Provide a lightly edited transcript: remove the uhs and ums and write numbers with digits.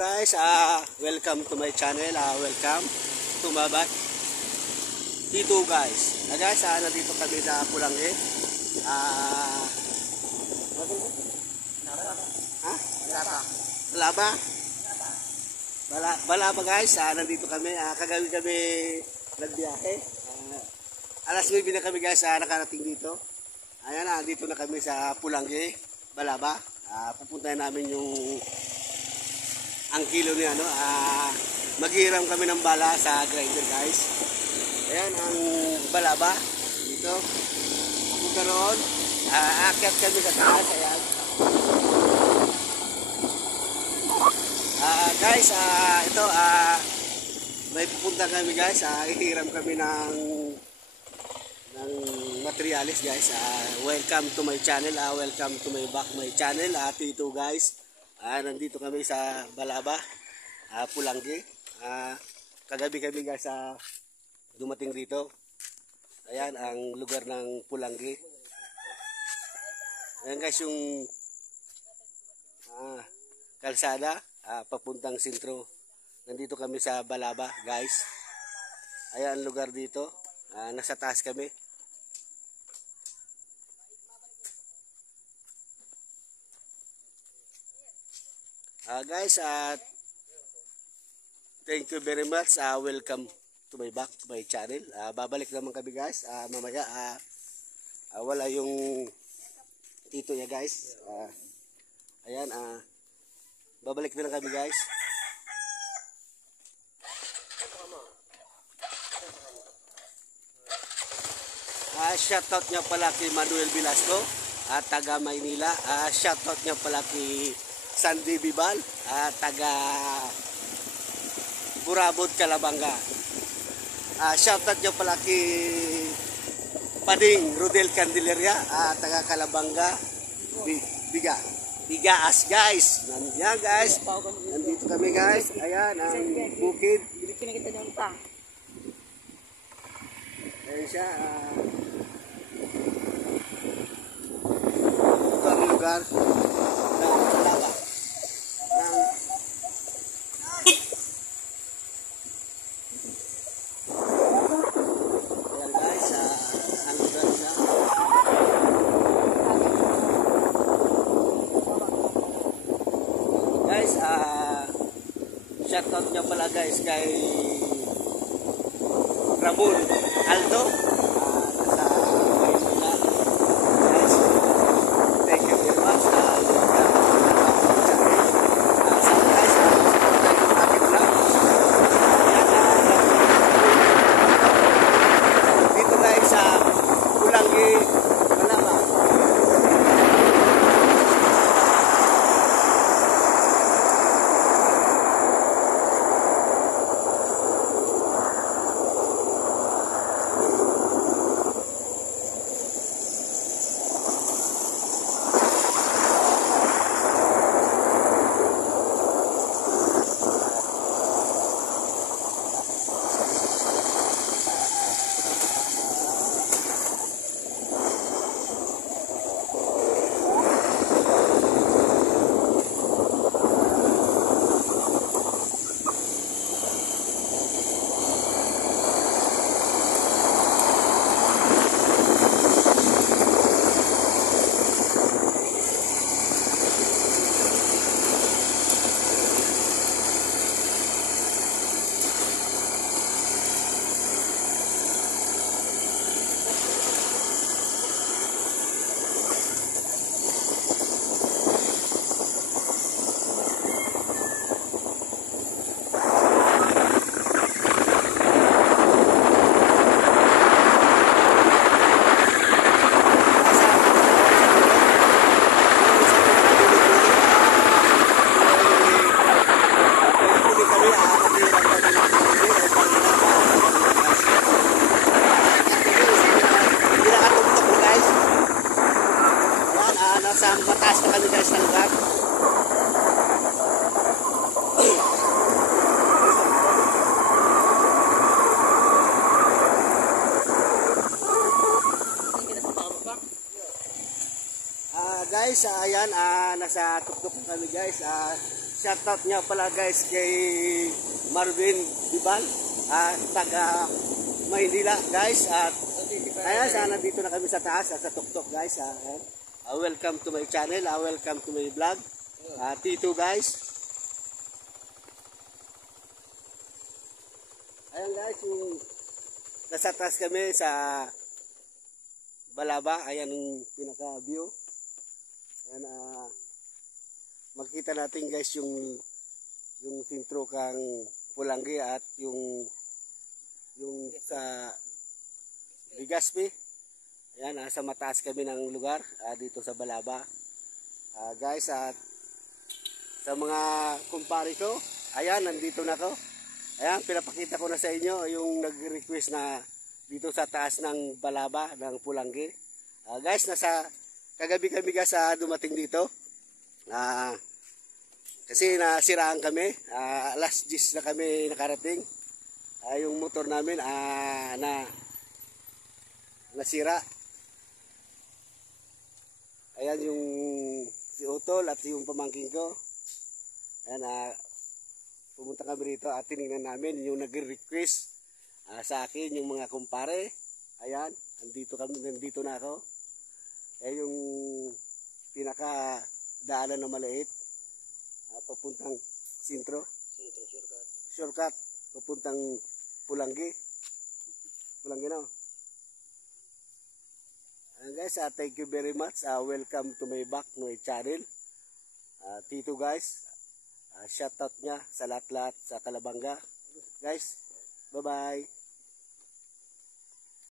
guys, welcome to my channel, welcome to my back dito guys. Guys, nandito kami sa Pulangge. Balaba? Balaba guys, nandito kami, kagabi kami nagbiyahe. Alas 9 na kami guys, nakarating dito. Ayan, dito na kami sa Pulangge, Balaba. Pupuntahan namin yung ang kilo ni maghiram kami ng bala sa grinder guys. Ayan ang Balaba dito. Pupunta roon, aakyat kami sa taas. Ayan. Guys, ito may pupunta kami guys, hihiram kami ng materialis guys. Welcome to my channel, welcome to my back my channel. Ito guys, nandito kami sa Balaba, Pulangge. Kagabi kami guys dumating dito. Ayan ang lugar ng Pulangge. Ayan guys yung kalsada papuntang sentro. Nandito kami sa Balaba guys. Ayan ang lugar dito. Nasa taas kami. Guys, thank you very much. Welcome to my back, my channel. Babalik naman kami guys. Mamaya wala yung tito niya guys. Ayan, babalik na lang kami guys. Shoutout niya pala kay Manuel Velasco at taga Maynila. Shoutout niya pala kay Sandy Bibal at taga Burabod, Calabanga. Shoutout niya pala kay Pading Rodel Candelaria at taga Calabanga, Bigaas guys. Nandiyan guys. Nandito kami guys. Ayan ang bukid. Ayan siya. Ito ang lugar ng Balaba. Ayan guys, ang lugar niya. Guys, shoutout niya pala guys kay Ramon Aldo. nasa tuktok na kami guys. Shoutout nga pala guys kay Marvin Dibal, taga Maynila guys. At ayan, sana dito na kami sa taas, sa tuktok guys. Welcome to my channel, welcome to my vlog. Tito guys. Ayan guys, yung nasa taas kami sa Balaba. Ayan yung pinaka-view. Ayan, makikita natin guys yung sintro kang Pulangi at yung sa Legazpi. Ayan, sa mataas kami ng lugar dito sa Balaba. Guys, at sa mga kumpare ko, ayan, nandito na ako. Ayan, pinapakita ko na sa inyo yung nag-request na dito sa taas ng Balaba, ng Pulangi. Guys, kagabi kami guys dumating dito. Kasi nasiraan kami. Alas 10 na kami nakarating. Yung motor namin nasira. Ayan yung si Utol at yung pamangkin ko. Ayan, pumunta kami rito at tinignan namin yung nag-request sa akin, yung mga kumpare. Ayan, nandito na ako. Yung pinaka-daanan na maliit, papuntang sentro. Shortcut, papuntang Pulangi. Pulangi na. Ayan guys, thank you very much. Welcome to my back, my channel. Tito guys. Shoutout niya sa lahat-lahat sa Kalabanga. Guys, bye-bye.